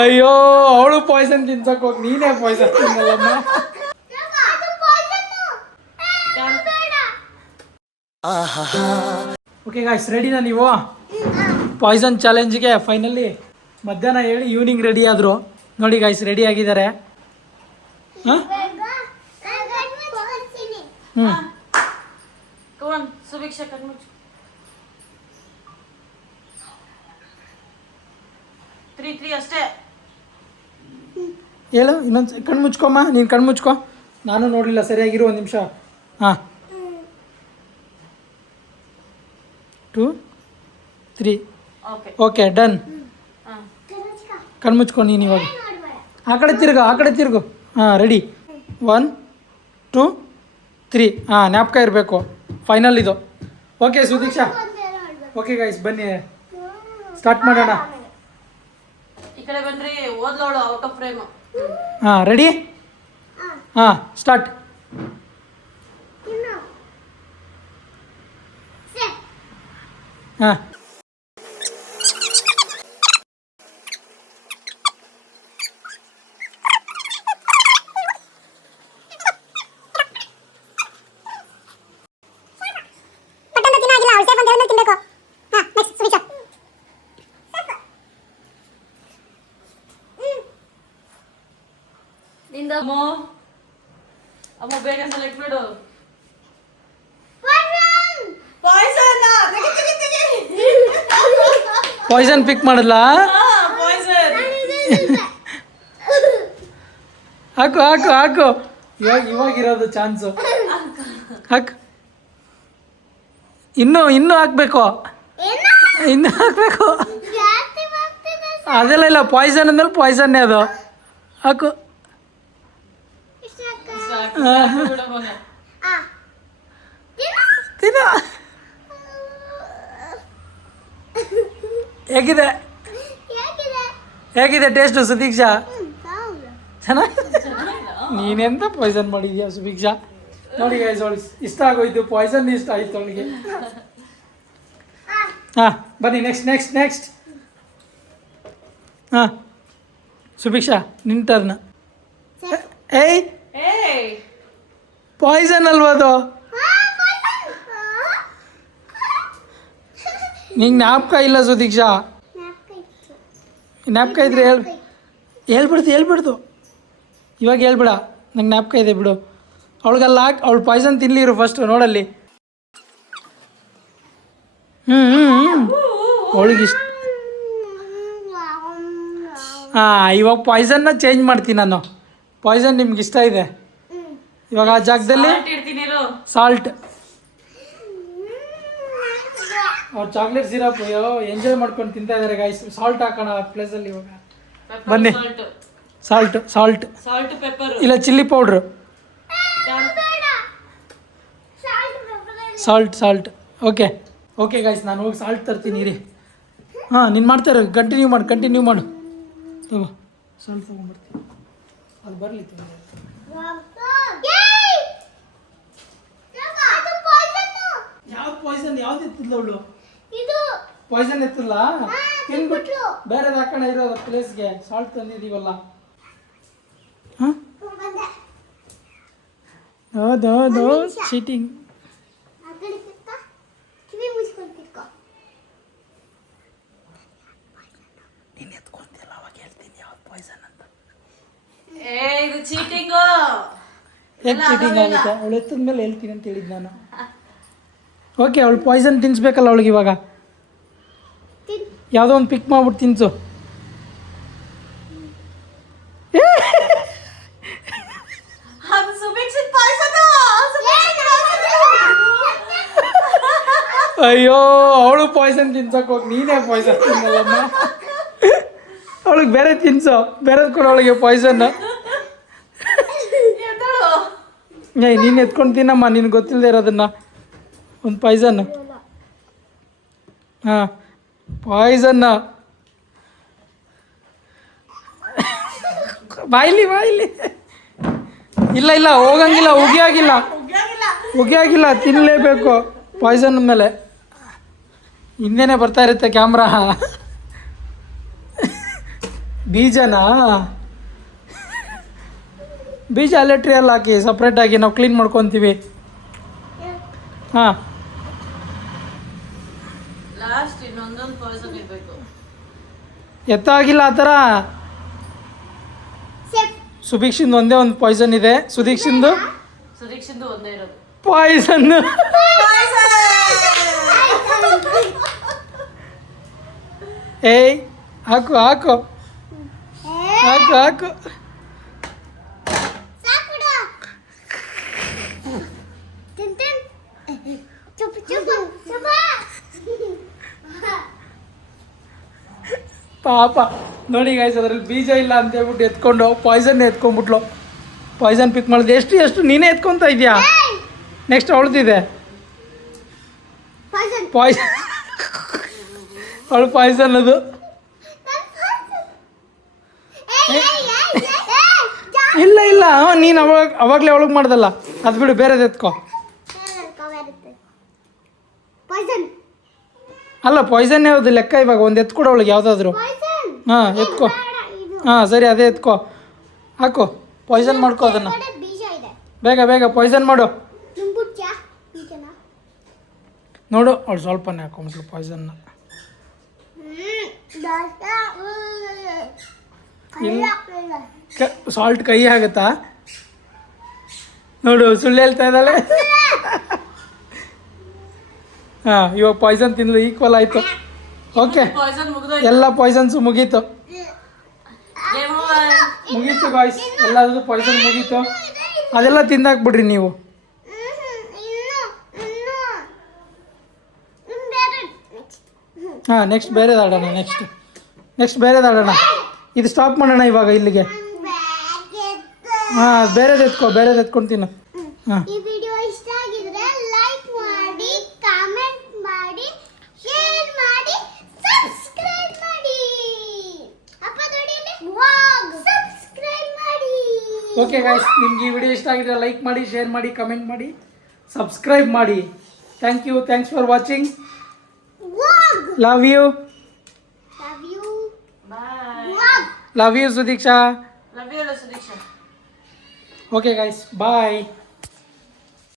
ಅಯ್ಯೋ ಅವಳು ಪಾಯ್ಸನ್ ತಿನ್ಸಕ್ ಹೋಗಿ ನೀನೇ ಪಾಯ್ಸನ್ ತಿನ್ನಲ್ಲಮ್ಮ. ಓಕೆ ಗಾಯ್ಸ್, ರೆಡಿನಾ ನೀವು? ಪಾಯ್ಸನ್ ಚಾಲೆಂಜ್ಗೆ ಫೈನಲಿ ಮಧ್ಯಾಹ್ನ ಹೇಳಿ ಈವ್ನಿಂಗ್ ರೆಡಿ ಆದರು. ನೋಡಿ ಗಾಯ್ಸ್, ರೆಡಿ ಆಗಿದ್ದಾರೆ. ಹಾಂ ಅಷ್ಟೇ ಹೇಳು. ಇನ್ನೊಂದು ಕಣ್ಣು ಮುಚ್ಕೊಮ್ಮ, ನೀನು ಕಣ್ಣು ಮುಚ್ಕೊ. ನಾನು ನೋಡಲಿಲ್ಲ ಸರಿಯಾಗಿರೋ ಒಂದು ನಿಮಿಷ. ಹಾಂ 2 3 ಓಕೆ ಡನ್. ಕಣ್ಣು ಮುಚ್ಕೊ ನೀನು ಇವಾಗ. ಆ ಕಡೆ ತಿರುಗು. ಹಾಂ ರೆಡಿ 1 2 3. ಹಾಂ ಜ್ಞಾಪಕ ಇರಬೇಕು. ಫೈನಲ್ ಇದು. ಓಕೆ ಸುದೀಕ್ಷಾ. ಓಕೆ ಗೈಸ್ ಬನ್ನಿ ಸ್ಟಾರ್ಟ್ ಮಾಡೋಣ. ಈ ಕಡೆ ಬಂದ್ರಿ ಓದ್ಲೋಳು ಔಟ್ ಆಫ್ ಫ್ರೇಮ್. ಹಾಂ ರೆಡಿ. ಹಾಂ ಸ್ಟಾರ್ಟ್. ಹಾಂ ಅಮ್ಮ ಬೇಗ ಸೆಲೆಕ್ಟ್ ಮಾಡು. ಪಾಯ್ಸನ್ ಪಿಕ್ ಮಾಡಲ್ಲ. ಹಾಕು ಇವಾಗಿರೋದು ಚಾನ್ಸು. ಹಾಕು. ಇನ್ನೂ ಹಾಕ್ಬೇಕು. ಅದೆಲ್ಲ ಇಲ್ಲ, ಪಾಯ್ಸನ್ ಅಂದ್ಮೇಲೆ ಪಾಯ್ಸನ್ನೇ ಅದು. ಹಾಕು. ತಿನ್ನು. ಹೇಗಿದೆ ಟೇಸ್ಟು ಸುದೀಕ್ಷಾ? ಚೆನ್ನಾಗಿದೆ. ನೀನೆಂತ ಪಾಯ್ಸನ್ ಮಾಡಿದ್ಯಾ ಸುದೀಕ್ಷಾ? ನೋಡಿ ಗೈಸ್, ಅವಳು ಇಷ್ಟ ಆಗೋಯ್ತು, ಪಾಯ್ಸನ್ ಇಷ್ಟ ಆಯ್ತು ಅವಳಿಗೆ. ಹಾಂ ಬನ್ನಿ ನೆಕ್ಸ್ಟ್. ಹಾಂ ಸುಭಿಕ್ಷಾ ನಿನ್ನ ಟರ್ನ್. ಏಯ್ ಪಾಯ್ಸನ್ ಅಲ್ವಾ ಅದು? ನಿಂಗೆ ಜ್ಞಾಪಕ ಇಲ್ಲ ಸುದೀಕ್ಷಾ. ಜ್ಞಾಪಕ ಇದ್ರೆ ಹೇಳ್ಬಿಡ್ತು. ಇವಾಗ ಹೇಳ್ಬಿಡ, ನಂಗೆ ಜ್ಞಾಪಕ ಇದೆ ಬಿಡು. ಅವಳಿಗೆಲ್ಲ ಅವಳು ಪಾಯ್ಸನ್ ತಿನ್ಲಿರು ಫಸ್ಟು ನೋಡಲ್ಲಿ. ಅವಳಿಗಿಷ್ಟ. ಹಾಂ ಇವಾಗ ಪಾಯ್ಸನ್ನ ಚೇಂಜ್ ಮಾಡ್ತೀನಿ ನಾನು. ಪಾಯ್ಸನ್ ನಿಮ್ಗೆ ಇಷ್ಟ ಇದೆ. ಇವಾಗ ಆ ಜಾಗದಲ್ಲಿ ಸಾಲ್ಟ್. ಅವ್ರು ಚಾಕ್ಲೇಟ್ ಸಿರಪ್ ಎಂಜಾಯ್ ಮಾಡ್ಕೊಂಡು ತಿಂತಾ ಇದ್ದಾರೆ ಗೈಸ್. ಸಾಲ್ಟ್ ಹಾಕೋಣ ಆ ಪ್ಲೇಸಲ್ಲಿ ಇವಾಗ. ಬನ್ನಿ. ಸಾಲ್ಟ್ ಪೆಪ್ಪರ್ ಇಲ್ಲ chilli powder. Salt okay guys, ನಾನು ಹೋಗಿ ಸಾಲ್ಟ್ ತರ್ತೀನಿ ರೀ. ಹಾಂ ನೀನು ಮಾಡ್ತಾರೆ, ಕಂಟಿನ್ಯೂ ಮಾಡು. ಸಾಲ್ಟ್ ತೊಗೊಂಡ್ಬರ್ತೀನಿ, ಅದು ಬರಲಿ. ಯಾವ್ದು ಪಾಯ್ಸನ್? ಯಾವ್ದು ಎತ್ತಿದ್ಲ ಅವಳು? ಪಾಯ್ಸನ್ ಎತ್ತಿಲ್ಲ. ತಿನ್ಬಿಟ್ಟು ಬೇರೆದು ಹಾಕೋಣ ಇರೋದು ಪ್ಲೇಸ್ಗೆ. ಸಾಲ್ಟ್ ತಂದಿದ್ದೀವಲ್ಲ. ಹಾಂ ಹೌದು ಚೀಟಿಂಗ್. ನೀನು ಎತ್ಕೊಂತಿಲ್ಲ, ಅವಾಗ ಹೇಳ್ತೀನಿ ಯಾವ್ದು ಪಾಯ್ಸನ್ ಅಂತ. ಇದು ಚೀಟಿಂಗು. ಹೇಗೆ ಚೀಟಿಂಗ್ ಆಗುತ್ತೆ? ಅವಳು ಎತ್ತಿದ ಮೇಲೆ ಹೇಳ್ತೀನಿ ಅಂತ ಹೇಳಿದ್ದು ನಾನು. ಓಕೆ, ಅವಳು ಪಾಯ್ಸನ್ ತಿನ್ಸ್ಬೇಕಲ್ಲ ಅವಳಿಗೆ. ಇವಾಗ ಯಾವುದೋ ಒಂದು ಪಿಕ್ ಮಾಡ್ಬಿಟ್ಟು ತಿನ್ಸು. ಅಯ್ಯೋ ಅವಳು ಪಾಯ್ಸನ್ ತಿನ್ಸಕ್ ಹೋಗಿ ನೀನೇ ಪಾಯ್ಸನ್ ತಿನ್ನಲ್ಲಮ್ಮ. ಅವಳಿಗೆ ಬೇರೆ ತಿನ್ಸು, ಬೇರೆ ಕೊಡು ಅವಳಿಗೆ ಪಾಯ್ಸನ್. ನೀನು ಎತ್ಕೊಂಡು ತಿನ್ನಮ್ಮ, ನಿನ್ಗೆ ಗೊತ್ತಿಲ್ಲದೆ ಇರೋದನ್ನ. ಒಂದು ಪಾಯ್ಸನ್. ಹಾಂ ಪಾಯ್ಸನ್ನ ಬಾಯಿಲಿ. ಇಲ್ಲ ಹೋಗಂಗಿಲ್ಲ, ಉಗಿಯಾಗಿಲ್ಲ, ತಿನ್ನಲೇಬೇಕು. ಪಾಯ್ಸನ್ ಮೇಲೆ ಹಿಂದೆನೇ ಬರ್ತಾ ಇರುತ್ತೆ ಕ್ಯಾಮ್ರಾ. ಬೀಜನಾ? ಬೀಜ ಅಲ್ಲೇ ಟ್ರೀಯಲ್ಲಿ ಹಾಕಿ ಸಪ್ರೇಟಾಗಿ ನಾವು ಕ್ಲೀನ್ ಮಾಡ್ಕೊತೀವಿ. ಹಾಂ, ಲಾಸ್ಟ್ ಇನ್ನೊಂದೊಂದು ಪಾಯ್ಸನ್ ಇರಬೇಕು. ಎತ್ತಾಗಿಲ್ಲ ಆ ಥರ. ಸುಭೀಕ್ಷಿಂದು ಒಂದೇ ಒಂದು ಪಾಯ್ಸನ್ ಇದೆ, ಸುದೀಕ್ಷಿಂದು ಸುದೀಕ್ಷಿಂದು ಒಂದೇ ಇರೋದು ಪಾಯ್ಸನ್. ಏಯ್ ಹಾಕು ಹಾಕು ಹಾಕು ಹಾಕು. ಪಾಪ ನೋಡಿ ಗಾಯ್ಸ್, ಅದ್ರಲ್ಲಿ ಬೀಜ ಇಲ್ಲ ಅಂತ ಹೇಳ್ಬಿಟ್ಟು ಎತ್ಕೊಂಡು ಪಾಯ್ಸನ್ ಎತ್ಕೊಂಡ್ಬಿಟ್ಲು. ಪಾಯ್ಸನ್ ಪಿಕ್ ಮಾಡಿದೆ. ಎಷ್ಟು ನೀನೇ ಎತ್ಕೊತಾ ಇದೆಯಾ? ನೆಕ್ಸ್ಟ್ ಅವಳದಿದೆ ಪಾಯ್ಸನ್. ಅವಳು ಪಾಯ್ಸನ್ ಅದು. ಇಲ್ಲ ಇಲ್ಲ, ನೀನು ಅವಾಗಲೇ ಅವಳಿಗೆ ಮಾಡ್ದಲ್ಲ, ಅದು ಬಿಡು, ಬೇರೆದು ಎತ್ಕೋ. ಅಲ್ಲ, ಪಾಯ್ಸನ್ ಯಾವುದು ಲೆಕ್ಕ ಇವಾಗ, ಒಂದು ಎತ್ಕೊಡು ಅವಳಿಗೆ ಯಾವುದಾದ್ರು. ಹಾಂ ಎತ್ಕೋ. ಹಾಂ ಸರಿ, ಅದೇ ಎತ್ಕೋ, ಹಾಕು, ಪಾಯ್ಸನ್ ಮಾಡ್ಕೋ ಅದನ್ನು. ಬೇಗ ಬೇಗ ಪಾಯ್ಸನ್ ಮಾಡು. ನೋಡು, ಅವಳು ಸ್ವಲ್ಪನೇ ಹಾಕೊಂಬಿಟ್ಲು ಪಾಯ್ಸನ್ನ. ಸಾಲ್ಟ್ ಕೈ ಆಗುತ್ತಾ? ನೋಡು, ಸುಳ್ಳು ಹೇಳ್ತಾ ಇದ್ದಾಳೆ. ಹಾಂ, ಇವಾಗ ಪಾಯ್ಸನ್ ತಿನ್ನಲು ಈಕ್ವಲ್ ಆಯಿತು. ಓಕೆ, ಪಾಯ್ಸನ್ ಮುಗಿದೋಯ್ತು. ಎಲ್ಲ ಪಾಯ್ಸನ್ಸು ಮುಗೀತು. ಮುಗೀತು ಗಾಯ್ಸ್, ಎಲ್ಲಾದ್ರೂ ಪಾಯ್ಸನ್ ಮುಗೀತು. ಅದೆಲ್ಲ ತಿಂದಾಕ್ಬಿಡ್ರಿ ನೀವು. ಹಾಂ, ನೆಕ್ಸ್ಟ್ ಬೇರೆದು ಆಡೋಣ. ನೆಕ್ಸ್ಟ್ ಬೇರೆದು ಆಡೋಣ. ಇದು ಸ್ಟಾಪ್ ಮಾಡೋಣ ಇವಾಗ ಇಲ್ಲಿಗೆ. ಹಾಂ, ಬೇರೆದು ಎತ್ಕೊಂಡು ತಿನ್ನು. ಹಾಂ, ಈ ವಿಡಿಯೋ ಇಷ್ಟ ಆಗಿದ್ರೆ ಲೈಕ್ ಮಾಡಿ, ಕಾಮೆಂಟ್ ಮಾಡಿ, ಶೇರ್ ಮಾಡಿ, ಸಬ್ಸ್ಕ್ರೈಬ್ ಮಾಡಿ. ಅಪ್ಪ ದೊಡ್ಡಿಯಲ್ಲಿ ವಾಗ್ ಸಬ್ಸ್ಕ್ರೈಬ್ ಮಾಡಿ. ಓಕೆ ಗಾಯ್ಸ್, ನಿಮ್ಗೆ ಈ ವಿಡಿಯೋ ಇಷ್ಟ ಆಗಿದ್ರೆ ಲೈಕ್ ಮಾಡಿ, ಶೇರ್ ಮಾಡಿ, ಕಮೆಂಟ್ ಮಾಡಿ, ಸಬ್ಸ್ಕ್ರೈಬ್ ಮಾಡಿ. Thank you, thanks for watching. ವಾಗ್ love you. Love you. Bye. ವಾಗ್ love you Sudeeksha. Love you Sudeeksha. Okay guys, bye.